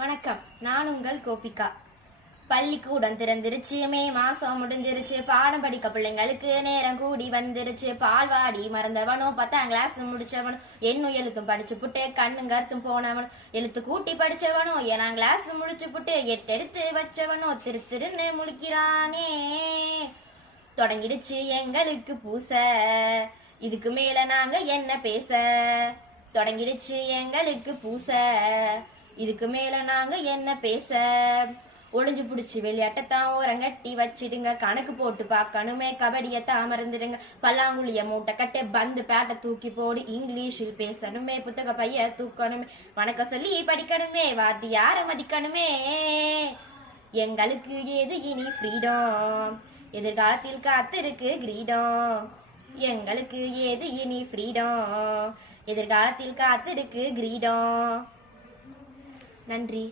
வணக்கம். நான் உங்கள் கோபிகா. பள்ளிக்கூடம் திறந்துருச்சு மே மாசம் முடிஞ்சிருச்சு. பாடம் படிக்க பிள்ளைங்களுக்கு நேரம் கூடி வந்துருச்சு. பால்வாடி மறந்தவனோ பத்தாம் கிளாஸ் முடிச்சவனோ என்னும் எழுத்தும் படிச்சு புட்டு கண்ணும் கருத்தும் போனவனும் எழுத்து கூட்டி படிச்சவனோ ஏழாம் கிளாஸ் முடிச்சு புட்டு எட்டு எடுத்து வச்சவனோ திரு திருன்னு முழிக்கிறானே. தொடங்கிடுச்சு எங்களுக்கு பூச. இதுக்கு மேல நாங்க என்ன பேச? தொடங்கிடுச்சு எங்களுக்கு பூச. இதுக்கு மேல நாங்க என்ன பேச? ஒளிஞ்சு பிடிச்சி விளையாட்டத்தான் ஓரங்கட்டி வச்சிடுங்க. கணக்கு போட்டு பார்க்கணுமே கபடியத்தான் மறந்துடுங்க. பல்லாங்குழிய மூட்டை கட்டே பந்து பேட்டை தூக்கி போடு. இங்கிலீஷில் பேசணுமே புத்தக பைய தூக்கணுமே. வணக்கம் சொல்லி படிக்கணுமே வாத்தியார மதிக்கணுமே. எங்களுக்கு ஏது இனி ஃப்ரீடம் எதிர்காலத்தில் காத்திருக்கு கிரீடம். எங்களுக்கு ஏது இனி ஃப்ரீடம் எதிர்காலத்தில் காத்திருக்கு கிரீடம். நன்றி.